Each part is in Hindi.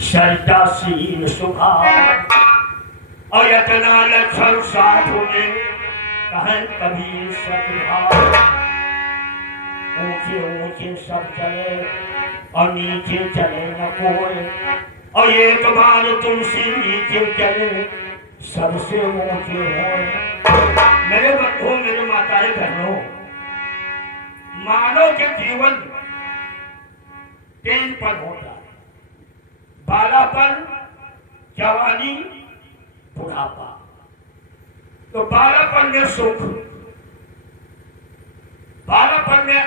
सरतासीन सुखा और यतना लक्षण साथ होने कहें कभी सतभा। ऊंचे ऊंचे सब चले और नीचे चले न कोई, और एक बार तुलसी नीचे चले सबसे ऊंचे हो। मेरे बंधुओं मेरे माताएं बहनों, मानव के जीवन तीन पद होता है, बालापन, जवानी, बुढ़ापा। तो बालापन में सुख, बालापन में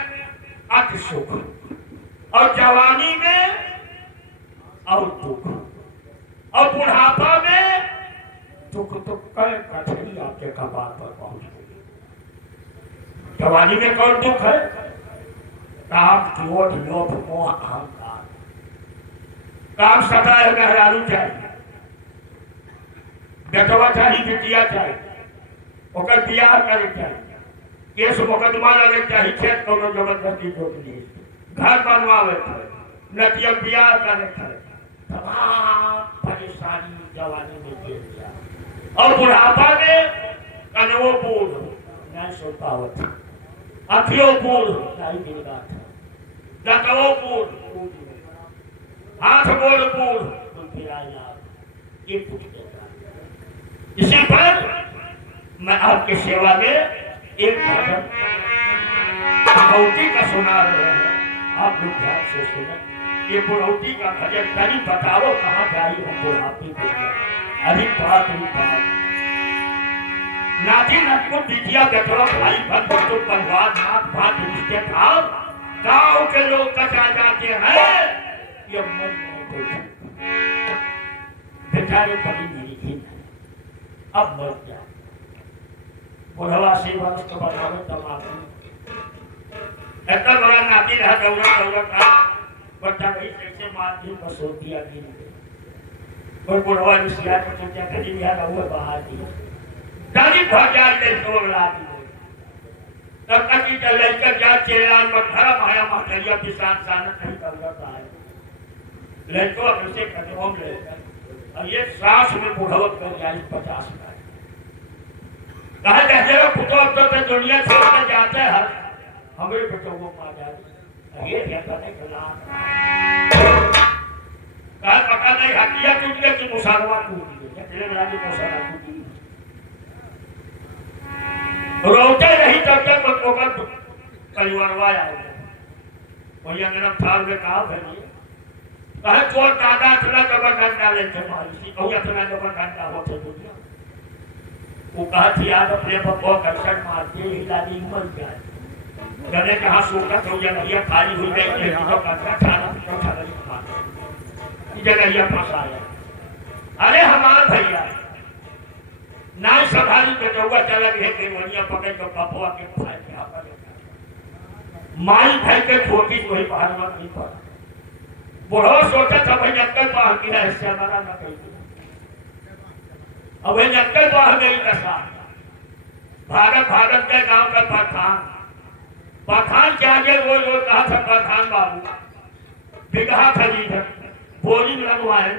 अति सुख, और जवानी में और दुख, और बुढ़ापा में दुख तो कई कठिन आपके कपार पर पहुंच गई। जवानी में कौन दुख है? काम, क्रोध, लोभ, मोह, अहंकार। काम सदा है, मेहरारू चाहिए, बेटवा चाहिए, बिटिया चाहिए, ओकर बियाह करे चाहिए, केस मुकदमा लगे चाहिए, खेत कोनो जबरदस्ती जोत ली, घर बनवावे थे, नतिया बियाह करे थे, तमाम परेशानी जवानी में दे दिया। और बुढ़ापा में कनवो बूढ़ नहीं सो पावत, अखियों बूढ़ नहीं मिल था, दतवो बूढ़, हाथ गोड़ बूढ़ तो फिराया, ये कुछ देता। इसी पर मैं आपकी सेवा में एक भजन बुढ़ौती का सुना रहे हैं, आप लोग ध्यान से सुने। ये बुढ़ौती का भजन कहीं बताओ कहाँ जाई हम बुढ़ापे को, अभी बात नहीं बात। नाती नटकुट बिटिया बेटवा भाई बंधु तो परिवार नाथ भात रिश्ते भाव, गाँव के लोग कटा जाते हैं, ये मन नहीं बेचारे बड़ी मेरी थी, अब मर गया। बुढ़वा से वर्ष के बढ़ावे तमाकू, इतना बड़ा नाती रहा दौड़ा दौड़ा का बच्चा भाई कैसे मार दी बस हो दिया गिर गए। कोई बुढ़वा रिश्तेदार को सोचा कहीं भी आया हुआ बाहर दिया, दादी भाग जा ले छोड़ ला दी। तब तक की जब लड़का जा चेलान में धर्म आया महतरिया किसान सानत नहीं दौड़ा आए, लड़कों कैसे कदमों ले और ये सांस में बुढ़वत कर जाए 50 का। कहा जरा पुतो तो दुनिया छोड़ कर जाते हैं, हमें बेटों को पा जाए ये कहता नहीं खिला कहा पता नहीं हटिया टूट गया कि मुसलमान टूट गया, तेरे राजी मुसलमान टूट गया। रोते रही तब तक होकर परिवार आया वही अंगना थाल में कहा भैया कहा चोर दादा इतना जबर डंडा लेते मारी कहूँ इतना जबर डंडा होते दुनिया। वो कहा थी आप अपने बब्बो घर्षण मारते हिलानी मर जाए, मैंने कहा सोचा तो जगह खाली हुई गई जगह फंसाया। अरे हमारा भैया ना सवारी पे जौआ चला गए केवलिया पकड़ के कपवा के खाए माई भाई के छोटी कोई बाहर मत नहीं पड़ा। बुढ़ो सोचा था भाई अक्कल बाहर की है इससे हमारा न कही, अब वही अक्कल बाहर गई दशा। भारत भारत के गांव का पठान, पठान के आगे वो लोग कहा था पठान बाबू बिगहा खरीद है, बोरिंग लगवाए,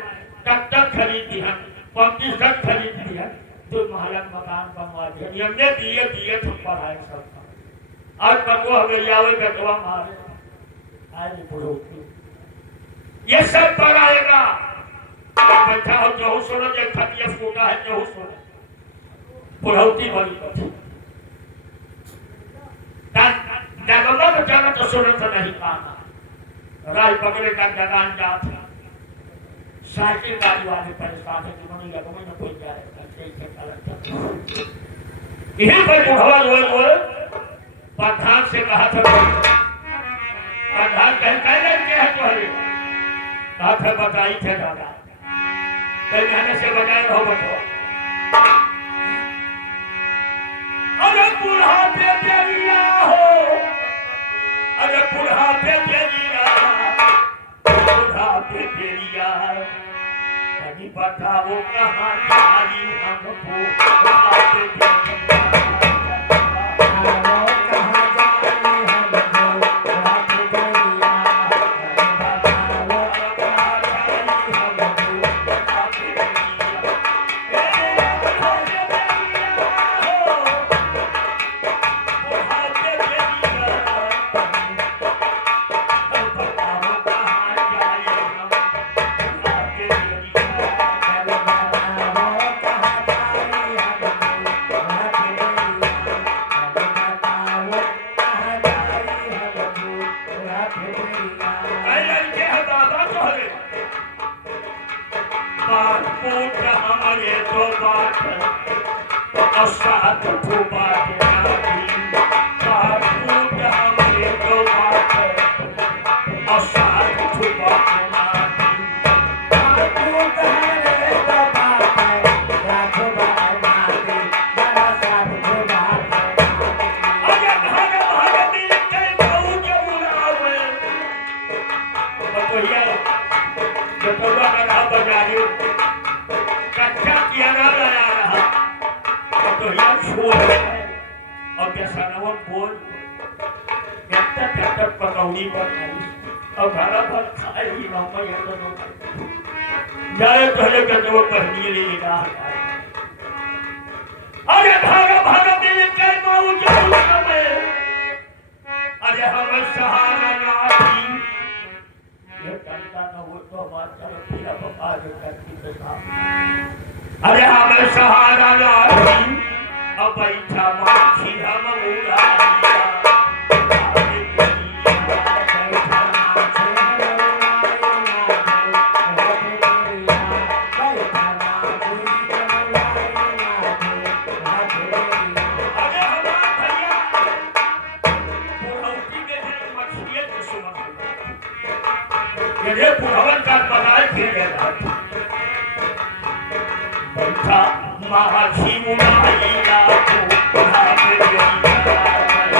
ट्रैक्टर खरीद दी है, पंपी सेट खरीद दी है, तो महल मकान बनवा दिया, हमने दिए दिए थप्पड़ आए सबका। आज बंगो हमें आवे बेटवा मारे आए बुढ़ोती, ये सब पर आएगा। बैठा हो जो सुनो जो खतिया फूटा है जो सुनो बुढ़ौती वाली कथी डगमा बेचारा तो सुनो तो नहीं पाना। राय पकड़े का जगान जात साइकिल गाड़ी वाले परेशान है जिन्होंने लगमे न कोई जाए यही पर बुढ़वा रोए प्रधान से कहा था, प्रधान कहते हैं तुम्हारे कहा था बताई थे दादा कई महीने से बताए रहो बचवा। अरे बुढ़ापे तेरिया हो, अरे बुढ़ापे तेरिया, बुढ़ापे तेरिया कभी बताओ कहाँ जाई हमको बुढ़ापे तेरिया। पूत हमारे तो बात और साथ फूबा के नाती पूत हमारे तो बात और साथ फूबा के नाती पूत हमारे तो बात साथ फूबा के नाती बड़ा साथ फूबा के नाती अरे भाग भाग मिल के बहु जमुनावे बतोया जतवा का बजारी कच्चा कियाना लाया रहा तो यार छोड़ और कैसा ना वो बोल कहता पकौड़ी पर और घरा पर खाए ही ना मैं ये तो जाए पहले कहते वो पहनी लेगा अरे भागा भागा मिल के माऊ जाऊ में अरे हमें सहारा ना थी ये करता ना वो तो हमारा फिर अब आगे करती के साथ अरे हमें सहारा ना थी अब बैठा माछी हम उड़ाया ये पुरवन का बनाए फिर गया बैठा महाशी मुनाइला को भाग गई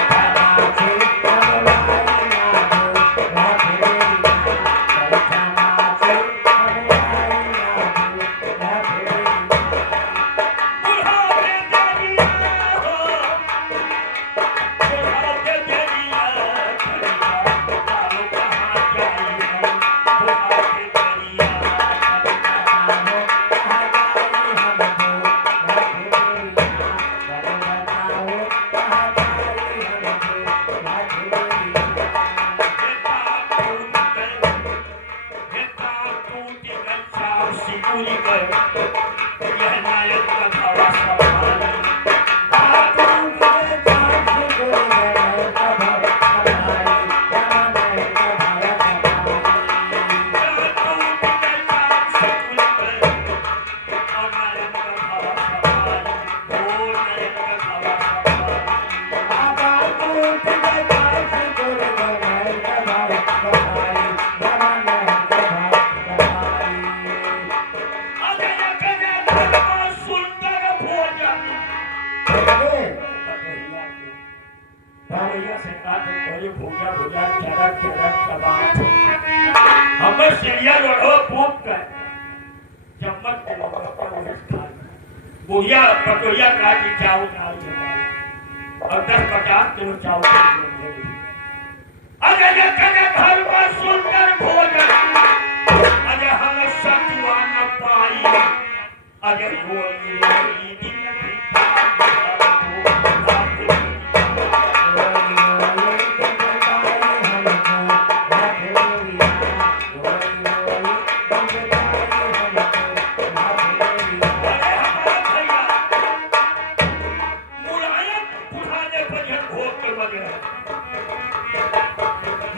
बुढ़िया पटोरिया काटी चावल डाल और 10-50 किलो चावल अरे ये कने घर में सुंदर भोजन अरे हम सतुआ न पाई अरे रोई दिन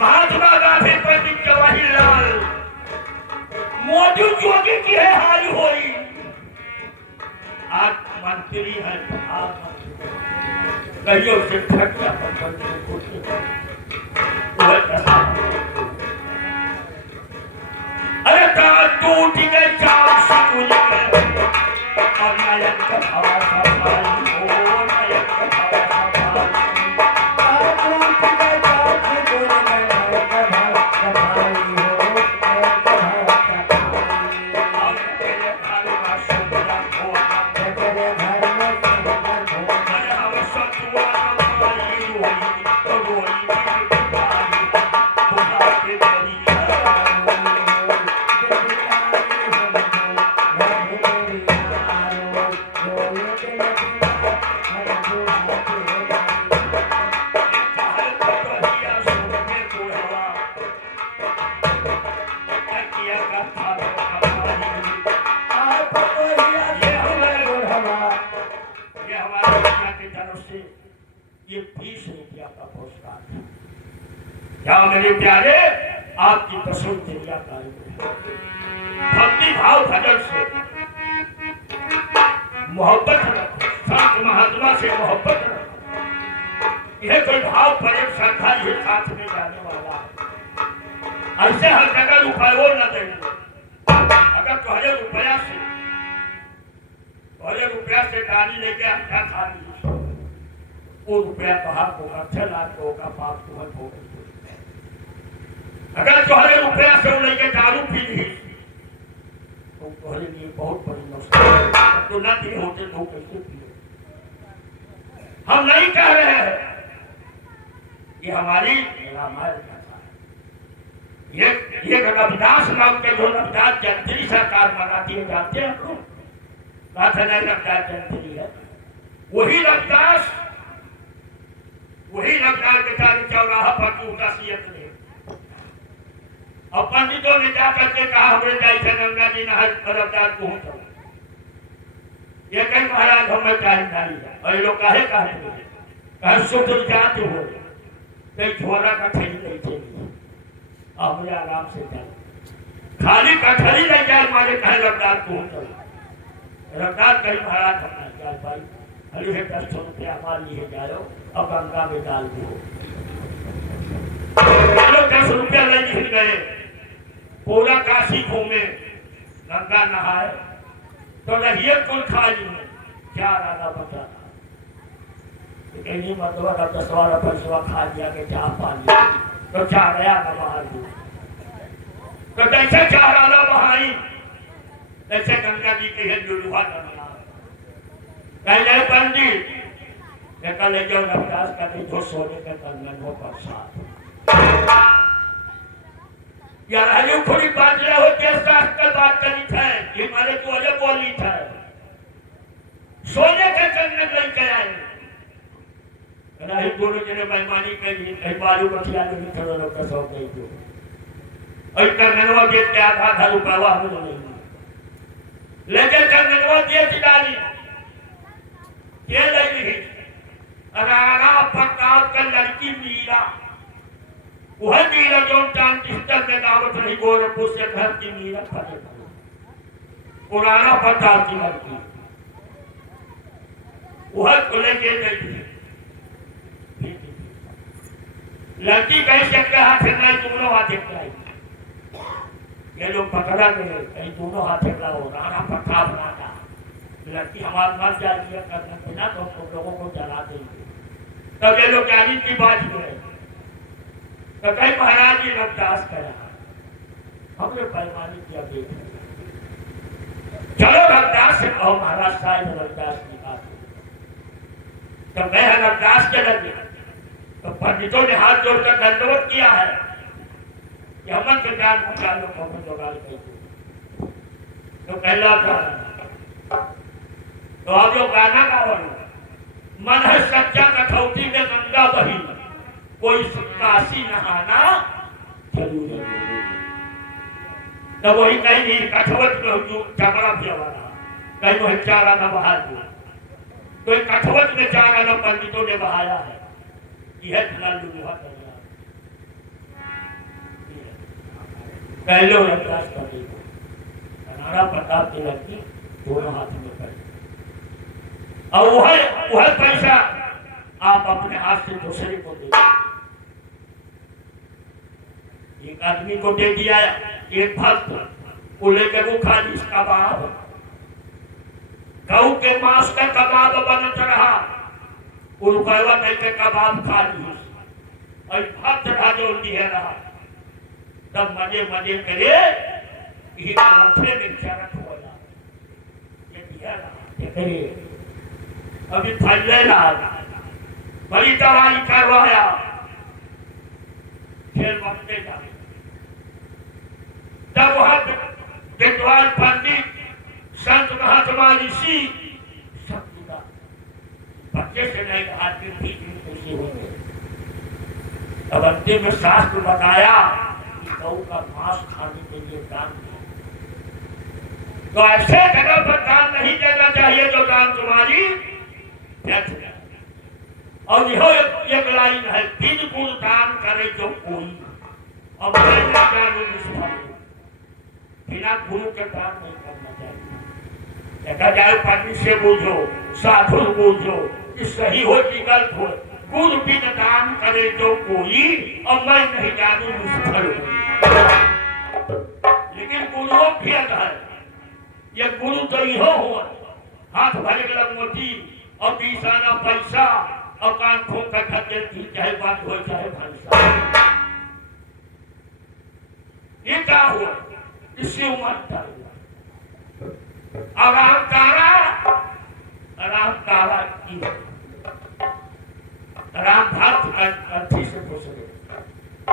महात्मा गांधी पंडित जवाहरलाल मोदी योगी की है हाल होई आज मंत्री है कहियो से खर्चा अरे टूट गए चार स्कूल में और नायक का हवा सफाई हो नायक का हवा ये 20 रुपया का पुरस्कार है। क्या मेरे प्यारे आपकी पसंद चिड़िया भक्ति भाव भजन से मोहब्बत रखो, संत महात्मा से मोहब्बत रखो। यह कोई भाव पर एक श्रद्धा ये साथ में जाने वाला है। ऐसे हर जगह रुपये वो न देंगे। अगर तुम्हारे रुपया से गाड़ी लेके अच्छा खा ली, वो रुपया कहा को अच्छा लाख होगा, पाप तुम्हें भोग। अगर तुम्हारे रुपया से लेके दारू पी ली तो तुम्हारे लिए बहुत बड़ी मुश्किल। तो न दिए होते तो कैसे पिए? हम नहीं कह रहे हैं, ये हमारी रामायण कथा है। ये रविदास नाम के जो रविदास जयंती सरकार मनाती है, जानते हैं आपको? रविदास जयंती है, वही रविदास बेचारे चौराहा पर टूटा सीएत ने और पंडितों ने जा करके कहा हमें जाइए गंगा जी नहा रविदास को हूँ। ये कहीं महाराज हमें चाहे डाली है और ये लोग काहे कहे शुद्ध जात हो कहीं झोरा कठरी नहीं चाहिए। अब मुझे आराम से चल खाली कठरी नहीं जाए मारे कहे रविदास को हूँ। रविदास कहीं महाराज हमने जाए भाई हरी है 10 रुपया हमारी है जाओ अब गंगा में डाल दो। 10 रुपया ले निकल गए, पूरा काशी घूमे, गंगा नहाए तो रहिए कुल खाली में क्या राधा बचा कहीं मतलब 10 पैसा खा लिया के चाह पा लिया तो चाह गया ना बाहर तो जैसे चाह राधा बहाई ऐसे गंगा जी के है जो लुहा करना पहले पंडित कल जो रविदास का जो सोने का कंगन हो प्रसाद यार हजू थोड़ी बात रहे हो के शास्त्र बात करी थे ये मारे तो अजब बोली थे सोने के कंगन लेके आए राही दोनों जने बेईमानी करी कहीं बालू बठिया में खड़ो लोग का सौंप गई जो और कंगनवा बेच के आधा रुपया हमें नहीं लेकिन कंगनवा बेच डाली ये लगी राणा प्रताप का लड़की मीरा वह मीरा जो ट्रांजिस्टर में दावत रही गोरखपुर से घर की मीरा खड़े पुराना प्रताप की लड़की वह खुले के गई लड़की कैसे हाथ हिलाई दोनों हाथ हिलाई ये लोग पकड़ा गए कहीं दोनों हाथ हिलाओ राणा प्रताप राजा लड़की हमारे मर जाएगी करने बिना तो हम लोगों को जला देंगे। तब ये लोग जानी की बात हुए तो कहीं महाराज जी रविदास करा हमने पैमानी किया देख चलो रविदास से कहो महाराज साहब रविदास की बात तो मैं रविदास के लगे तो पंडितों ने हाथ जोड़कर दंडवत किया है कि हमन के जान पहुंचा लो कौन जोगाड़ कर तो पहला तो अब जो गाना गाओ मन है सच्चा कठौती में गंगा बही कोई काशी नहाना जरूर है। तो वही कहीं नहीं कठवत में चमड़ा भी वाला कहीं वो चारा न बहा तो कठवत में चारा न पंडितों ने बहाया है यह लुहा करना पहले रविदास कर देखो राणा प्रताप की लड़की दोनों हाथ में कर और वह पैसा आप अपने हाथ से दूसरे को दे एक आदमी को दे दिया एक भक्त को लेकर वो खा ली कबाब गऊ के मांस का कबाब बनत रहा वो रुपया दे के कबाब खा ली और भक्त रहा जो दिया रहा तब मजे मजे करे ये मथुरे में चरक हो ये दिया रहा ये करे अभी फैले बड़ी दवाई करवाया फिर बनते जा जब वहां विद्वान पंडित संत महात्मा ऋषि सब बच्चे से नहीं आदमी ठीक खुशी होंगे तब अंतिम में शास्त्र बताया कि गौ का मांस खाने के लिए दान तो ऐसे जगह पर दान नहीं देना चाहिए जो दान तुम्हारी और यह एक लाइन है दिन गुण दान करे जो कोई और बिना गुरु के दान नहीं करना चाहिए देखा जाए पानी से बूझो, साधु बूझो कि सही हो कि गलत हो। गुरु बिन दान करे जो कोई, और मैं नहीं जानू निष्फल हो। लेकिन गुरुओं भेद है। ये गुरु तो इहो हुआ, हाथ भरे गला मोती और 20 आना पैसा और कान ठोक कर खत्ते थी, चाहे बात हो चाहे भंसा। ये क्या हुआ? इससे उमरता हुआ आराम तारा की राम भक्त अर्थी से पूछ रहे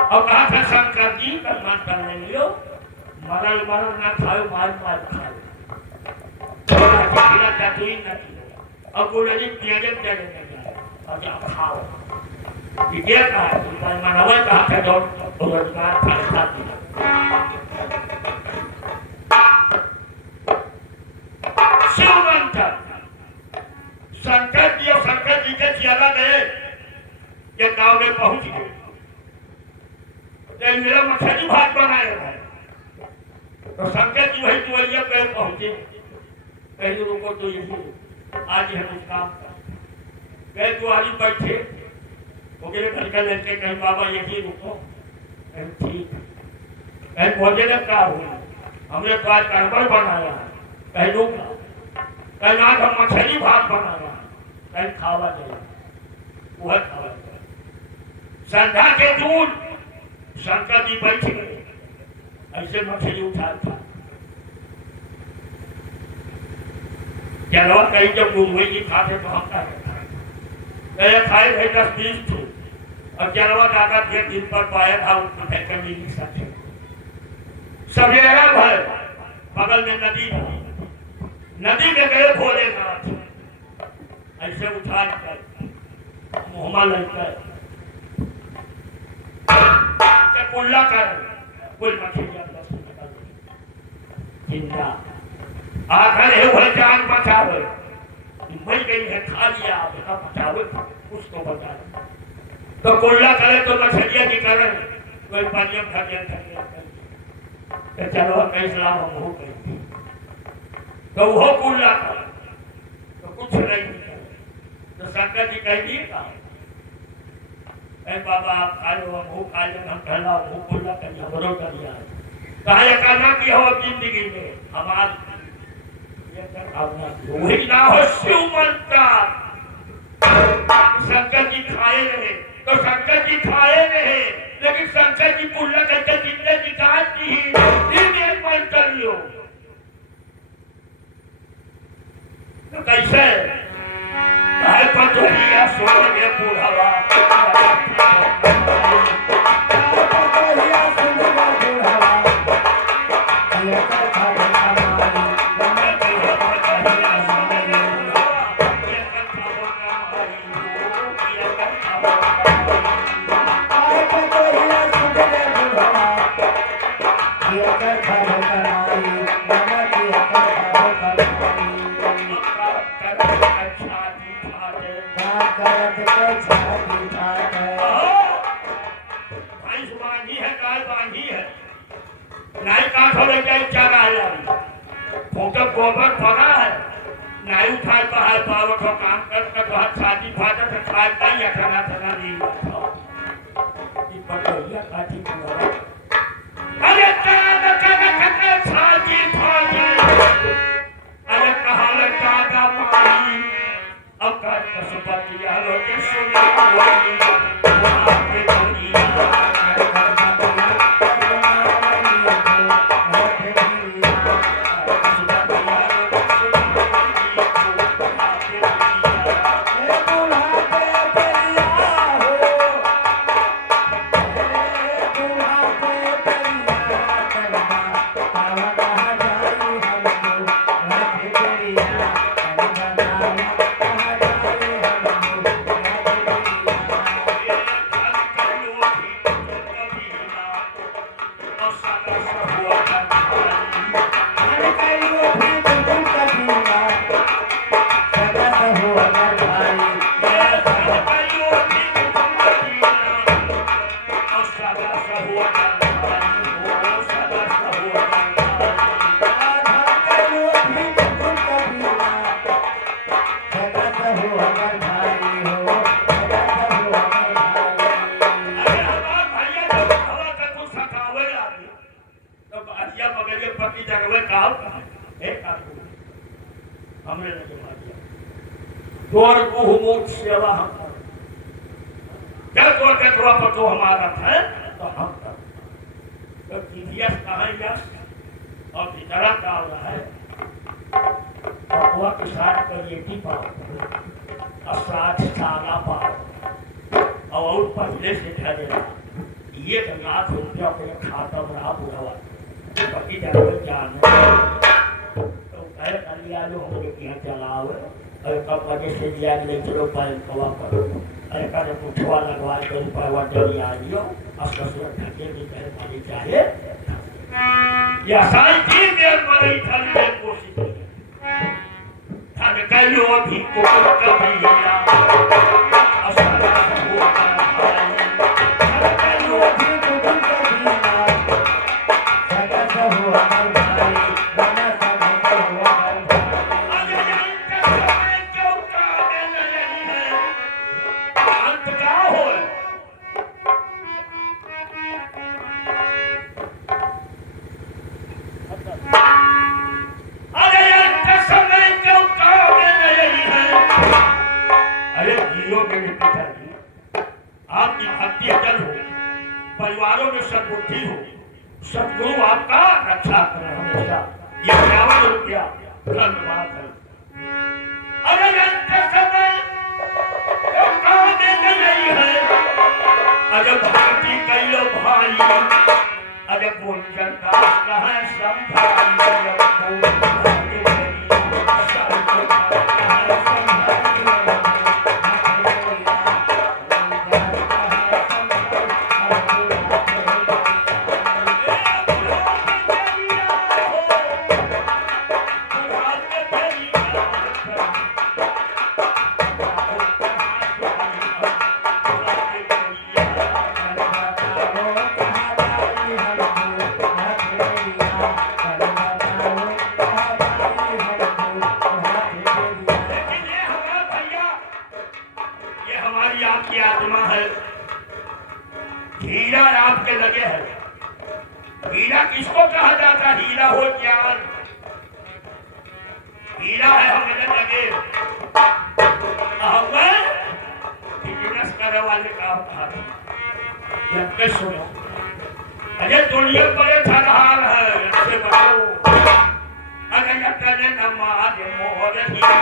और कहा था शंकर जी का मान करने लियो, मरल ना खाओ, मार खाओ, और बोले जी प्याजे और आप खाओ। ये कहा मनवा कहा था रोजगार फलता दिया। शिव मंत्र शंकर जी के चेला गए, ये गांव में पहुंच गए। मेरा मछली भात बनाए है, तो शंकर जी वही दुआरिया पे पहुंचे। कहीं रुको तो यही आज है कुछ काम कर। गए दुआरी बैठे, वो मेरे घर का लेके कहीं बाबा यही रुको। ठीक कहीं भोजन का हुआ, हमने तो आज गड़बड़ बनाया है, कहीं रुका। कहीं आज हम मछली भात बनाया, कहीं खावा जाए, वह खावा जाए। संध्या के दूध शंकर जी बैठ गए, ऐसे मछली उठा था। जलवा कहीं जब गुरुए जी खाते तो हम क्या खाए थे 10-20 थे, और जलवा दादा थे दिन पर पाया था, उसको फेंकने नहीं सकते। सवेरा भर बगल में नदी में गए भोलेनाथ, ऐसे उठा कर मुहम्मा लगकर कुल्ला कर कोई मछली जिंदा आखिर है वह जान बचावे, मर गई है खा लिया आपका बचावे, उसको बचा। तो कुल्ला करे तो मछलियां निकले, कोई पानी चलो कैसला हम हो गई, तो वो कुल्ला करे तो कुछ नहीं निकले। तो शंकर जी कह दिए बाबा आप खाए हो, हम खा ले, हम कहला वो कुल्ला कर हमरो कर दिया। कहा करना की हो जिंदगी में हमारे वही ना हो शिव मंत्र। शंकर जी खाए रहे तो शंकर जी खाए रहे, लेकिन शंकर जी पुल्ला करके जितने निकाल दी एक मंत्र लियो तो कैसे सोच के बूढ़ावा गोबर पड़ा है नहीं उठा पाए पावर को काम कर बहुत शादी फादर से खाए नहीं अठाना तना नहीं ये पटोरिया काटी पूरा अरे का शादी फादर अरे कहां लगा का पानी अब का सुपतिया रोके सुनी एक आदमी हमने नहीं जमा दिया द्वार को मोक्ष सेवा हम कर जब तो कतवा पर तो हमारा है तो हम कर तो इतिहास कहाँ यश और भीतरा का रहा है और के साथ कर ये भी पाओ अपराध सारा पाओ और पहले से कह देना ये तो ₹1,00,000 अपने खाता में आप उड़ावा बाकी जाकर जाने तो कहे कर लिया जो हम लोग यहाँ चलाओ और कब बजे से दिया ले चलो पाए कवा करो अरे करे पुछवा लगवा के पावा चली आ लियो अब ससुर ढके भी कहे पानी चाहे या साई जी में मरी थली कोशिश थाने कहियो अभी को कभी या असरा हुआ थाने कहियो अभी को कभी या सदा हुआ भाई बना सब हुआ अरे इनका समय क्यों काटे नहीं है अंत का हो अरे इनका समय क्यों काटे नहीं है अरे जियो के पिताजी आपकी भक्ति अटल हो परिवारों में सद्बुद्धि हो सदगुरु आपका रक्षा करें हमेशा ये 51 रुपया धन्यवाद है अरे इनका समय क्यों काटे नहीं है अरे भक्ति कैलो भाई अरे बोल जनता कहाँ समझाई अरे आपकी आत्मा है हीरा आपके लगे है हीरा किसको कहा जाता हीरा हो ज्ञान हीरा है हमें लगे बिजनेस करने वाले काम कहा सुनो अरे दुनिया बड़े धनहार है अच्छे बनो अगर यतने नमाज मोहर पूरा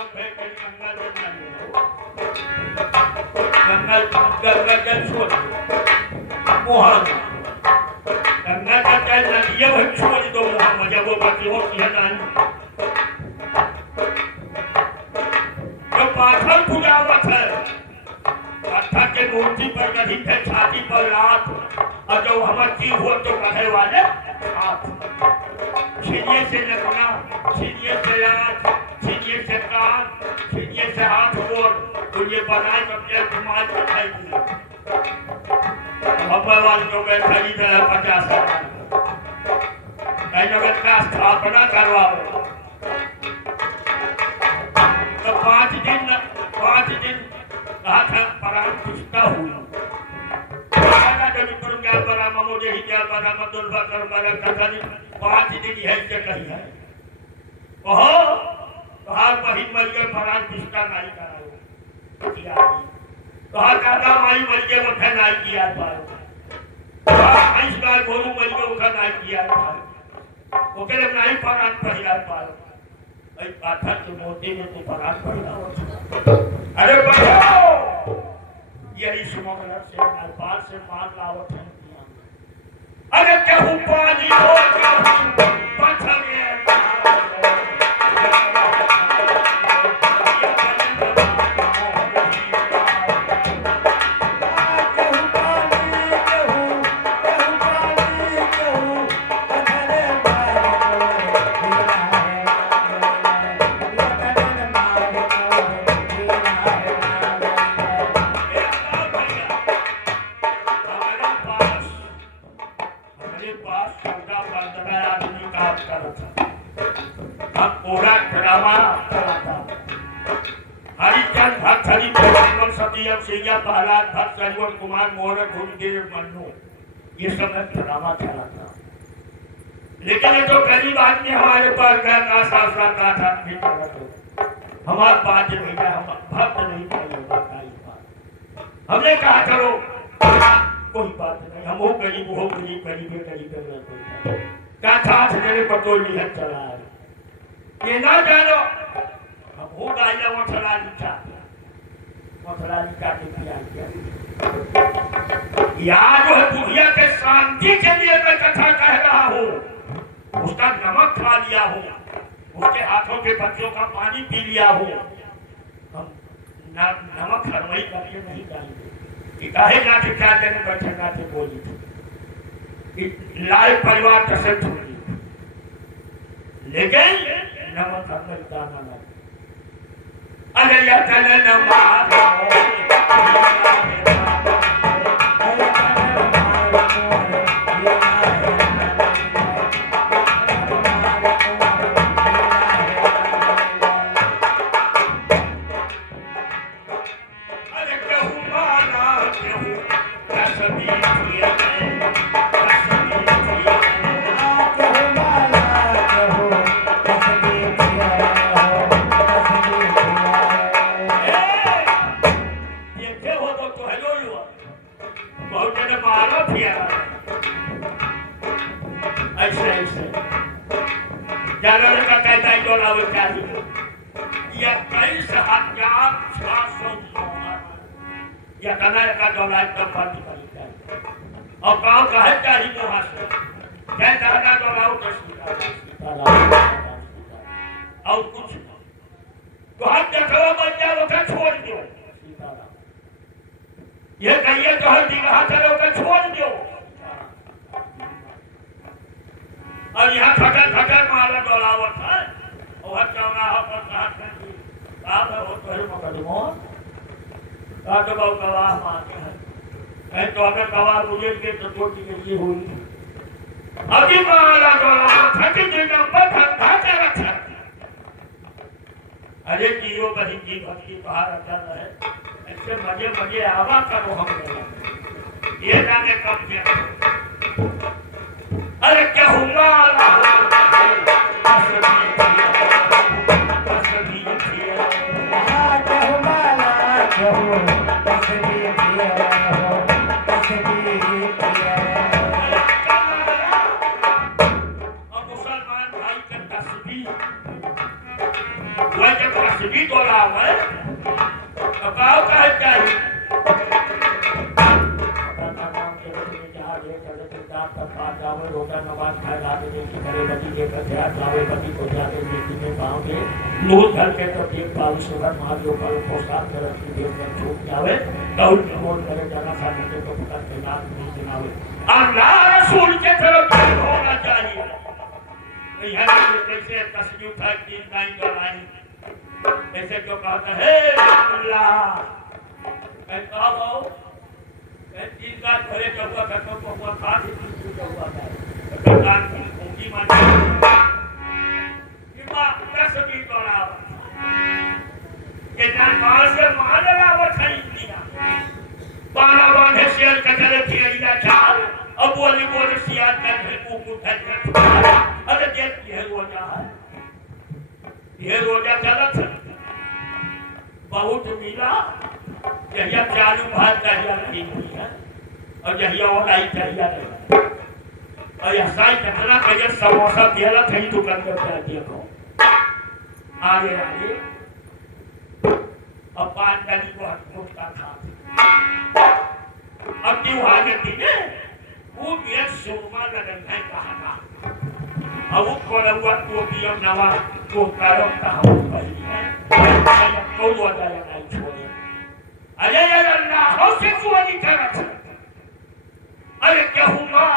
गांव पे कहीं गंगा जल गंगा जल छोड़ मोहन गंगा जल नदिया भी छोड़ दो मोहम्मद जब वो बच्चे हो किया नहीं जो पाथर पूजावत है पत्थर के मूर्ति पर कभी थे छाती पर लात और जो हमारी हो तो कहे वाले हाथ छीनिए से लगना छीनिए से लात छीनिए से कान छीनिए से हाथ गोड़ तो ये बनाए अपने दिमाग का खाई दिया भगवान जो मैं खरीद है 50,000 कई जगत का स्थापना करवाओ तो 5 दिन कहा था पराम पुष्टा हुई मोजे ही क्या बना मदुलवा कर बना कथन 5 दिन है क्या कही है कहो कहार बहिन मरिए पराम पुष्टा नहीं कराओ कहा दादा माई मरिए वखा नहीं किया पाओ आइस का गोरू मरिए वखा नहीं किया पाओ ओकरे नहीं पराम पहिला पाओ ऐ पाथर के मोती में तो पराम पहिला अरे बचाओ यही सुमंगल से नेपाल से माल लावत है अरे क्या हूँ पानी हो क्या हूँ पत्थर कुमार मोहर गुरुदेव मन्नू ये सब ड्रामा चला था लेकिन ये तो गरीब आदमी हमारे पास गया ना साफ आदमी चला तो हमारे बात नहीं है हम भक्त नहीं चाहिए हमने कहा चलो कोई बात नहीं हम हो गरीब क्या साथ मेरे पटोल नहीं चला है ये ना जानो हम हो गाइला वो चला लिखा के किया यार जो है बुढ़िया के शांति के लिए मैं कथा कह रहा हूँ उसका नमक खा लिया हूँ उसके हाथों के बच्चों का पानी पी लिया हूँ हम नमक हरमई करके नहीं जाएंगे काहे ना के क्या दिन बैठे ना के बोली थी लाल परिवार कसर छोड़ी लेकिन नमक हरमई दाना नहीं अरे या चले न मारो और गाँव का है क्या ही वहां से क्या दादा डोलाओ और कुछ तो हम देखो बच्चा लोग छोड़ दो ये कहिए तो हम दिखा चलो का छोड़ दो और यहाँ खटर मारा डोलावत है और चौराहा पर कहा हो तो मुकदमो तो गवाह मारते हैं तो हमें गवाह मुझे के टोटी के लिए हुई अभी माला डोला छठी दिन पर धंधा कर रखा अरे जीरो बहन जी भक्ति बाहर अटल है ऐसे मजे आवा करो हम ये जाने कब किया अरे क्या हुआ बोलावे तो गाँव का है चाहिए रोजा नमाज खाए जाते देखी करे बदी लेकर जावे बदी को जाते देखी में पाओगे नूर घर के तो देख पाओ सुगर मार जो कल पोशाक कर रखी देख कर छूट जावे दौड़ मोड़ करे जाना सा मुझे तो पकड़ के नाक नहीं सुनावे अल्लाह रसूल के तरफ होना चाहिए यहाँ कैसे तस्वीर उठा तीन लाइन कराई ऐसे जो कहता है अल्लाह मैं कब आओ तीन बार घरे चौका करता हूँ हुआ खा भी तीन चौका है भगवान की खूंगी माने कि माँ दस भी तोड़ा ये नाल से मादला बखाई दिया बाना बांधे शेर कचरे थी इधर चाल अब बोली बोले सियार का घर को उठा अरे देख ये रोजा चला था बहुत मिला यहिया चालू भात चाहिए नहीं हुई है और यहिया वाला ही चाहिए नहीं और यह साई कितना कहिए समोसा दिया था ही दुकान पर क्या देखो आगे आगे अब पान डाली को मुटका था अब क्यों आगे दिने वो मेरे सुरमा लगन है कहा अब वो कोलवा को पियो नवा को कारम का हम पहली है को वो जाया नहीं छोड़े अरे अल्लाह हो से सुवाली करत अरे क्या हुआ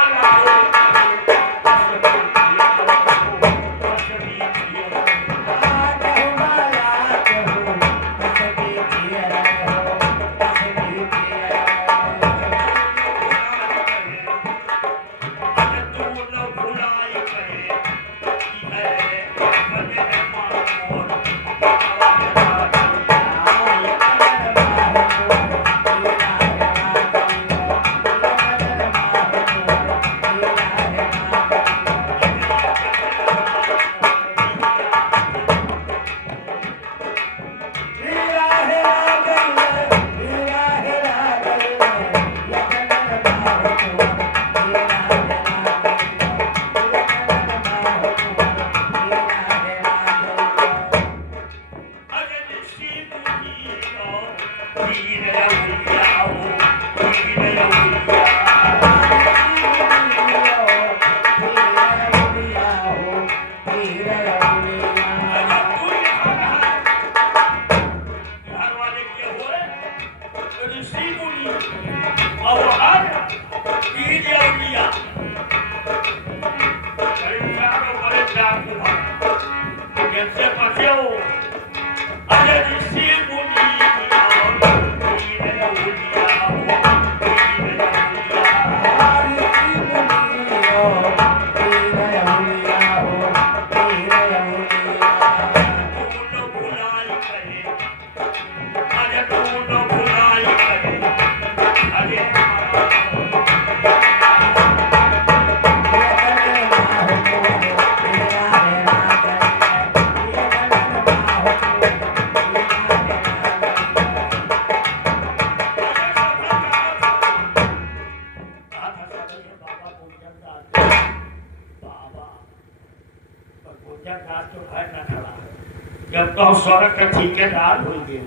जब तो स्वर्ग का ठेकेदार हो गए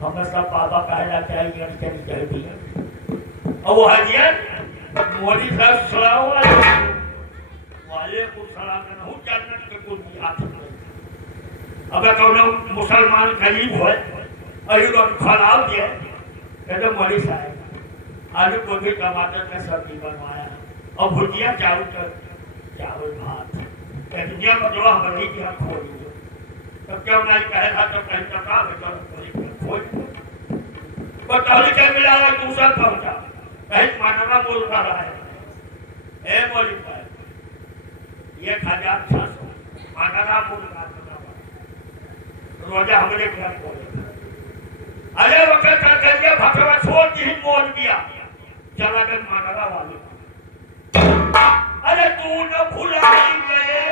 हमें सब बाबा कहना चाहिए और वो हरियन मोदी साहब सलाम वाले को सलाम नहीं जानना के कोई हाथ नहीं अगर कोनो मुसलमान गरीब हो अही लोग खराब दिए तो मोदी साहब आज को भी टमाटर का सब्जी बनवाया और भुजिया चावल भात दुनिया में जो हमारी क्या खोली तो क्यों नहीं कहे था तो कहीं तो काम है तो खोज बतौली क्या मिला है दूसरा पहुंचा कहीं मानवा बोल रहा है ए बोली पर ये 1600 मानवा बोल रहा रोजा हमारे घर बोले अरे वक्त का करिए भगवान छोड़ दी बोल दिया चला गए मानवा वाले अरे तू न भूला नहीं गए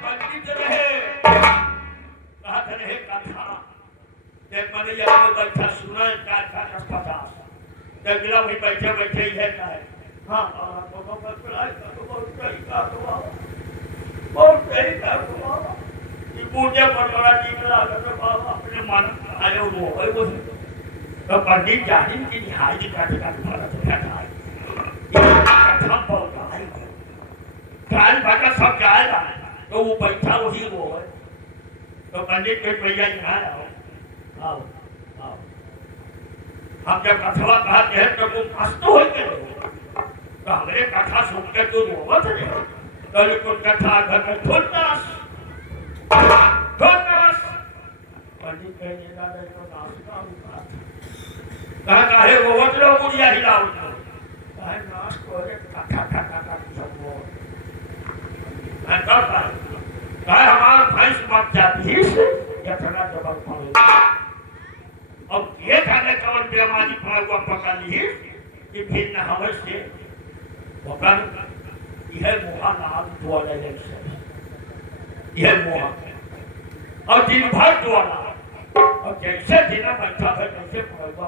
पंडित रहे सुना 450 तो गिला वही बैठे बैठे ही है का है। हाँ तो बहुत सही का बहुत सही का ये पूजे पर बड़ा ठीक लगा तो बाबा अपने मन आए वो है वो तो पंडित जानी की निहाई का तुम्हारा तो क्या है ये सब बहुत है काल भागा सब जाएगा तो वो बैठा वही वो है तो पंडित के भैया यहाँ आओ आओ आओ हम जब कथवा कहते हैं तो वो मस्त हो गए तो हमरे कथा सुन के तो रोवत है तो कुछ कथा घर में धोनास पंडित कहेंगे दादा तो नाश्ता हुआ कहा है वो वज्र मुड़िया हिलाओ कहा नाश को रे कथा कथा का सब वो मैं कहता कहा हमारा भैंस मत जाती है या थोड़ा जबर पड़े अब ये खाने कवन बेमारी पड़ा हुआ पका ली कि फिर न हमें से पकड़ यह मोहा नाम द्वारा यह मोहा और दिन भर द्वारा और जैसे दिन बैठा है कैसे पड़ा हुआ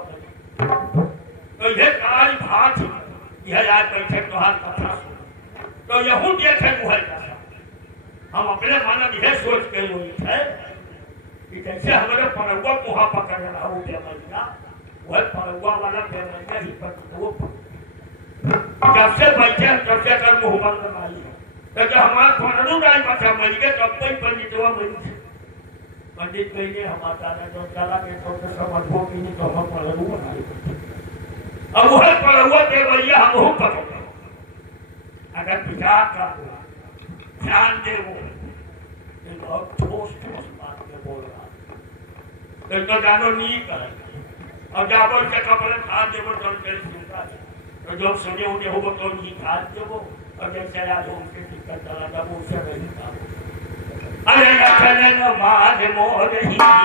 तो यह काल भात यह आज बैठे तुहार कथा सुन तो यहू देखे मुहर कथा हम अपने मन यह सोच के हुई थे कि जैसे हमारे परौआ मुहा पकड़ रहा वो बेमरिया वह परौआ वाला बेमरिया ही पर वो जब से बैठे जब से कर मुँह बंद बनाई तो जब हमारा परणु नहीं बचा मर गए तब कोई पंडितवा मरी पंडित कहेंगे हमारा दादा जो चला के तो समझ हो कि नहीं तो हम परणु बनाई अब वह परौआ बेमरिया हम हो पकड़ अगर विचार कर ध्यान दे वो और ठोस ठोस बात में बोल रहा तो जानो नहीं करे और जाबो के कपड़े खा देवो तो तेरे सुनता है तो जो सुने उन्हें हो तो नहीं खा देवो और जैसे आज उनके दिक्कत चला जब उसे नहीं खा अरे रखने न मार मोर हीरा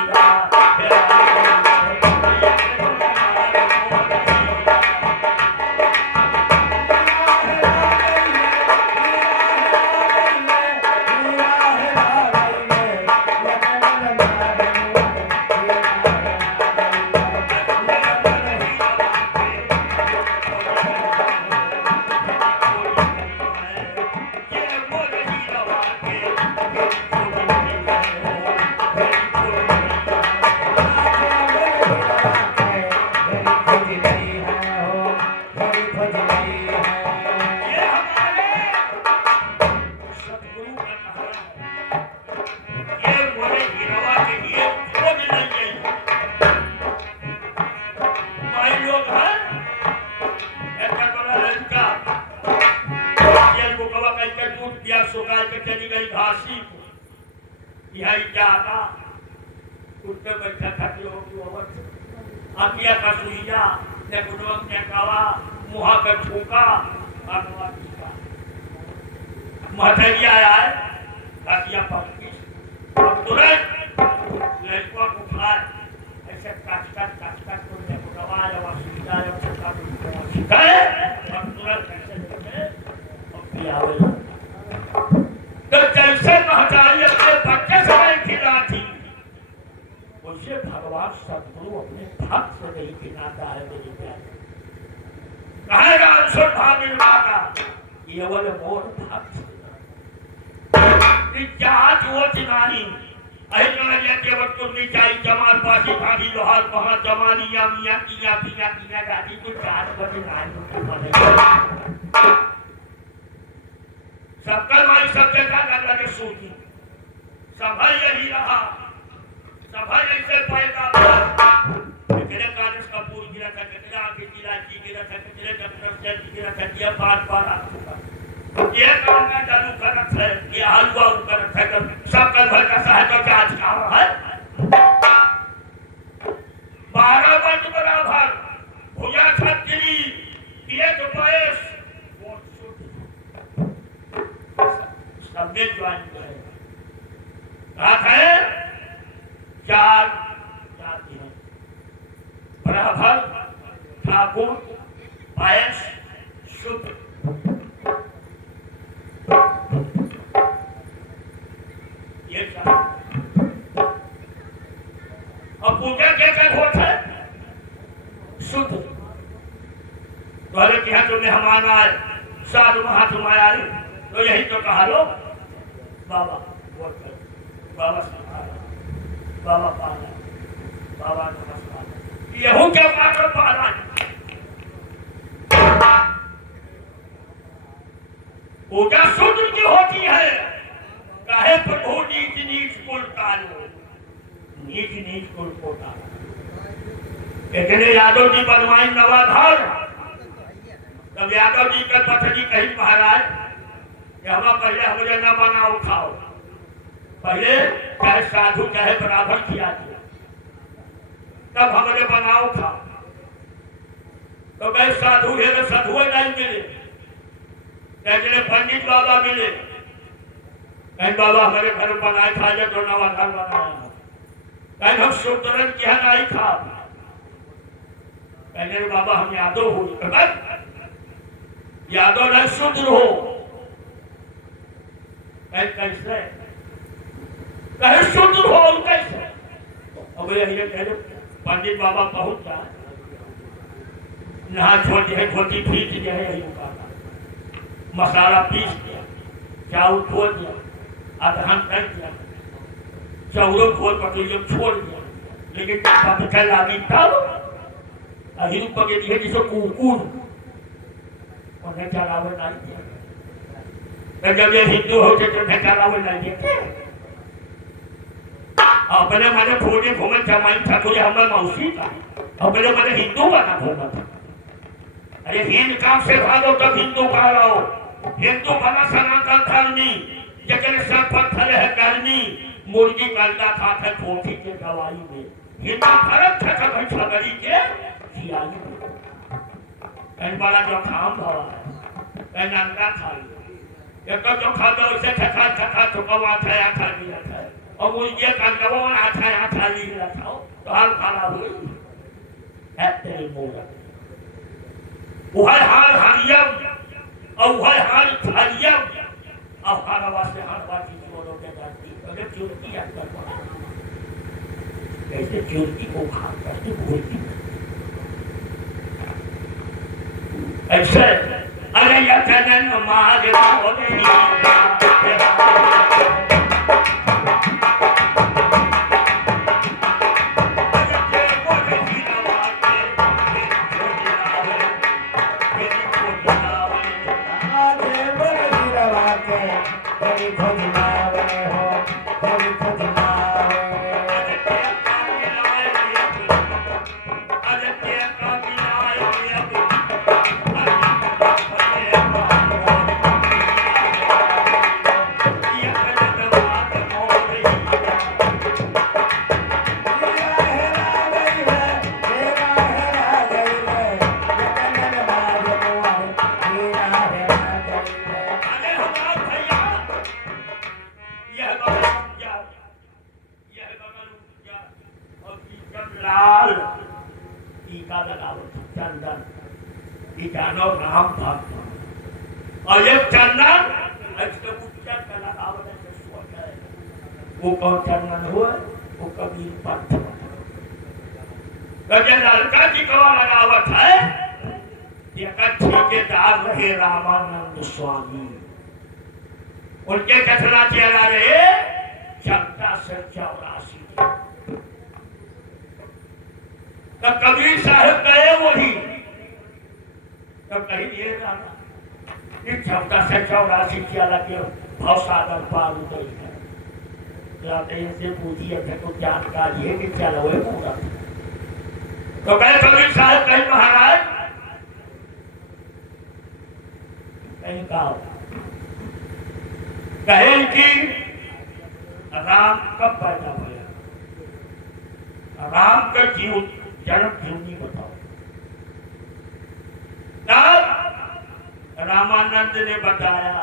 भगवान सदगुरु अपने भक्त से नहीं खिलाता है मेरे प्यारे कहेगा अंशुल भाव निर्माता ये वाले मोर भक्त जहाज वो चिनानी अहिंसा के वक्त तुमने चाहिए जमाल पासी भागी लोहार पहाड़ जमानी या मियाँ किया गाड़ी को 4 बजे नानी सबका मारी सब जगह लगे सूझी सभा यही रहा सभा ऐसे पैदा कितने कागज का पूरी गिरा था कितने आगे की गिरा था कितने डॉक्टर से गिरा था ये बार आ चुका ये काम में चालू करत है ये हलवा करत है सबका घर का सहायता का आज काम है 12 बंद बराबर भुजा छतरी एक पैस सब में ज्वाइन करेगा है 4 जाति है बराबर ठाकुर पायस शुद्ध ये अब पूजा क्या होता है बोले कि यहाँ तो मेहमान आए, साधु महात्मा आए, तो यही तो कहा लो बाबा बोल कर, बाबा सिखाया, बाबा पाला, बाबा नमस्कार, यहू क्या बात पाला। पूजा शूद्र की होती है, कहे प्रभु नीच नीच कुल कालो, नीच नीच कुल पोता। इतने यादव जी बनवाई नवाधार, तब यादव जी का पत्नी कही महाराज कि हम पहले हमें न बनाओ खाओ, पहले चाहे साधु चाहे बराबर किया दिया, तब हमें बनाओ खाओ। तो मैं साधु है तो साधु नहीं मिले, लेकिन पंडित बाबा मिले, कहीं बाबा हमारे घर बनाए खा जाए तो नवाधार बनाया, कहीं हम शुद्धरन की है नहीं खा, कहने बाबा हम यादव हो, यादव नहीं शुद्र हो, कैसे कहे शुद्र हो कैसे। अब यही कह दो पंडित बाबा पहुंच जाए, नहा छोड़ है, धोती खींच दिया है, यही मसाला पीस दिया, चावल खोल दिया, अधहन कर दिया, चौरों खोल पकड़ छोड़ दिया, लेकिन पता लागी तब अहिरू पके दिए जिसको कुकुर उन्हें चलावे नहीं दिया। तो जब ये हिंदू होते तो उन्हें चलावे नहीं देते, अपने मैंने फोड़े घूमे जमाई ठाकुर हमारे मौसी का, अपने मैंने हिंदू बना घूमा था। अरे हिंद काम से भागो तब हिंदू कहा रहो, हिंदू बना सनातन धर्मी, जगह सब पत्थर है गर्मी, मुर्गी गंदा खाता कोठी के दवाई में, हिंदू फर्क था कभी छगड़ी के खियाली में। वाला जो खाम भावा है, नंदा खा लिया, एक जो खा दो उसे ठका ठका ठुकवा था खा लिया था, और मुर्गी कंदवा आथा खा लिया था, तो हाल खाना हुई है तेरी मोरा। वह हाल हरियम और वह हाल हरियम, अब हारवा से हारवा की जोड़ों के जाती, अरे चुरकी अंदर पड़ा, कैसे चुरकी को खा करके भूलती ऐसे। अरे यतन मारे लाल टीका लगाओ, चंदन जानो राम भक्त, और एक चंदन इसके उच्चर का लगाओ जैसे सोच है, वो कौन चंदन हुआ, वो कबीर पंथ। लड़का जी को लगावत है, एक ठेकेदार रहे रामानंद स्वामी, उनके कथना चला रहे क्षमता से 84। तो कबीर साहब गए वही, तो कहीं ये जाना इस क्षमता से 84 क्या लगे भाव सागर पार उतर जाते से पूछिए तो जानकारी है कि चलो है पूरा। तो गए कबीर साहब कहीं महाराज, कहीं कहा कहे कि राम कब पैदा हुआ, राम का जीवन जन्म जीवनी बताओ। तब रामानंद ने बताया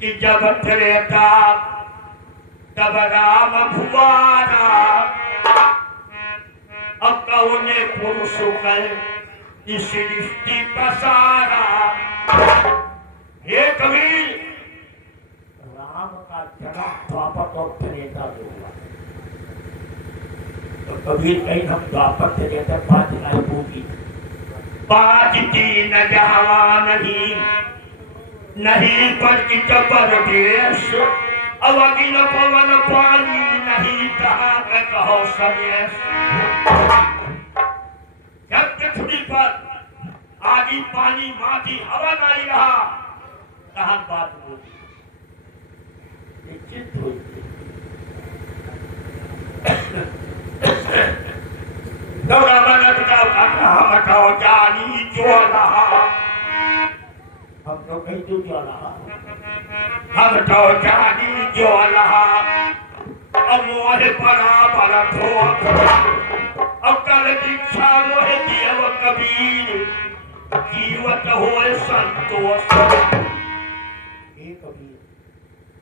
कि जब त्रेता तब राम भुआना, अब कौने पुरुष कर इस सृष्टि पसारा। हे कबीर, राम का जन्म द्वापर और त्रेता में हुआ, तो कबीर कहीं हम द्वापर त्रेता 5 लाई होगी, बाजती न जहां नहीं नहीं पर की जबर देश अवगिल पवन पानी नहीं कहा मैं कहो सदेश। जब पृथ्वी पर आदि पानी माटी हवा नहीं रहा कहा बात बोली निश्चित हुई। हटाओ जानी जो रहा हम तो कहीं तो जो रहा हम तो जानी जो रहा मोह पड़ा बड़ा अब कल दीक्षा मोह देव कबीर जीवत हो संतोष। कबीर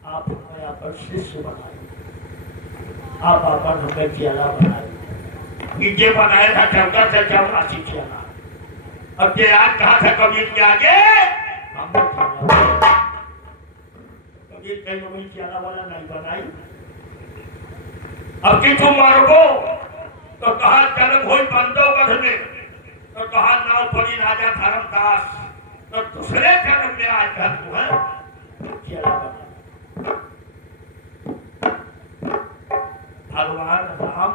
आप हमें यहाँ पर शिष्य बनाए आप अपन हमें चेला बनाए जे बनाया था 14 से 84 चेला। अब ये आज कहा था कबीर के आगे कबीर कहीं वही चेला वाला नहीं बनाई। अब कि तुम मारो तो कहा जन्म हो बंदोगढ़ में तो कहा नाव पड़ी राजा धर्मदास तो दूसरे जन्म में आज घर जो है चेला बना। भगवान राम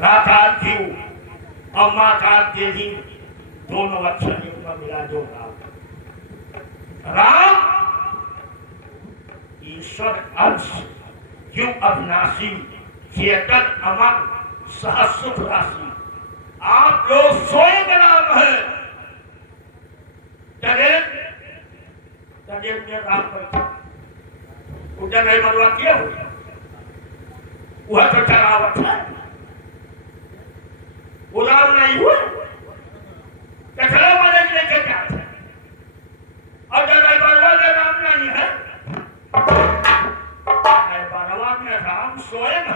राकार जीव और माकार देवी दोनों अक्षर युग में मिला जो राम ईश्वर अंश जीव अविनाशी चेतन अमर सहसुख राशि। आप लोग स्वयं राम है तदेव में राम पर उधर नहीं बनवा किया वह तो चरावट है उदार नहीं हुए कचरा वाले लेके जाते और जब राम नहीं है बनवा में राम स्वयं है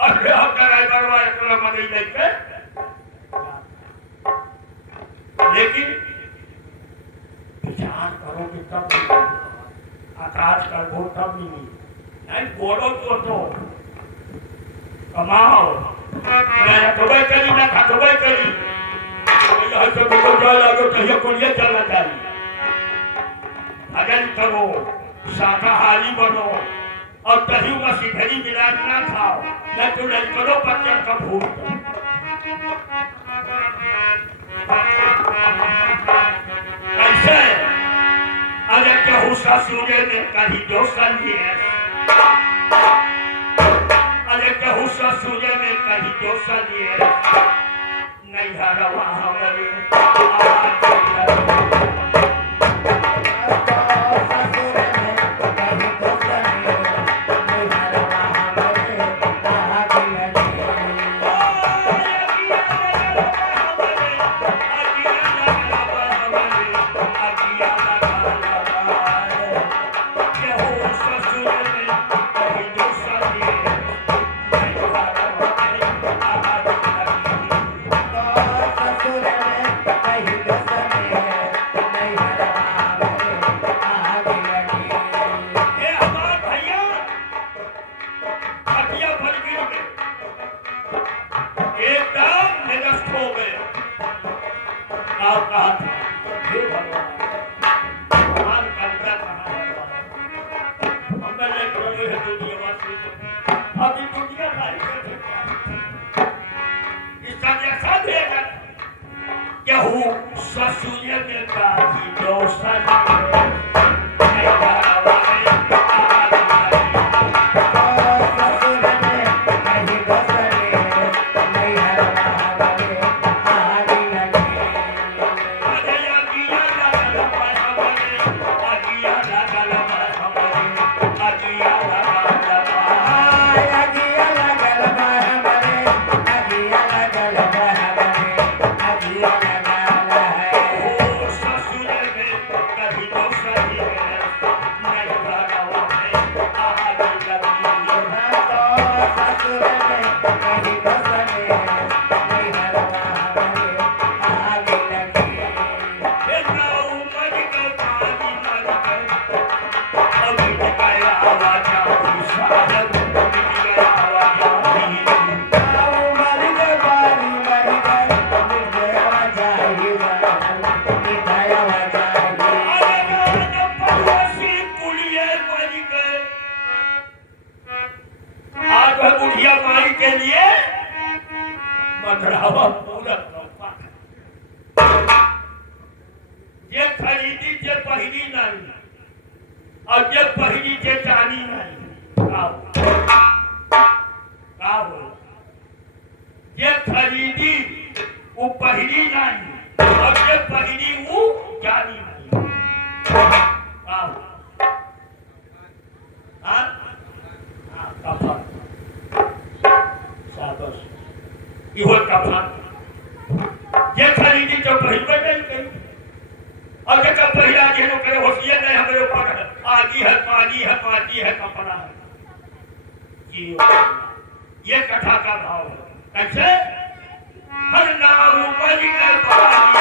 और बनवा इतना मनी लेके लेकिन विचार करोगे तब आकाश का वो तब मिली नहीं बोलो तो कमाओ दुबई करी ना खा दुबई करी तो बिल्कुल जाए लागो कहिए कोलिए चलना चाहिए भजन करो शाकाहारी बनो और दही मसी घड़ी मिला ना खाओ न तो नहीं करो बच्चन का भूल कैसे अरे कहूँ ससुरे में कहीं दोषन है अरे कहूँ ससुरे में कहीं दोषन है नहीं हरवा हमारे ससुरे में काही दोषन पकड़ावा पूरा ये खरीदी जे पहिरी नहीं और जे पहिरी जे जानी नहीं का हो ये खरीदी वो पहिरी नहीं और जे पहिरी वो जानी नहीं का हो हाँ कफन शाबाश इहो कफन ये खरीदी जो पहिरबे नहीं करी और जब पहिरा जेनो करे होशियार नहीं हमरे ऊपर आगी है पानी है माटी है कपड़ा है ये कथा का भाव है कैसे हर नाम ऊपर कर पानी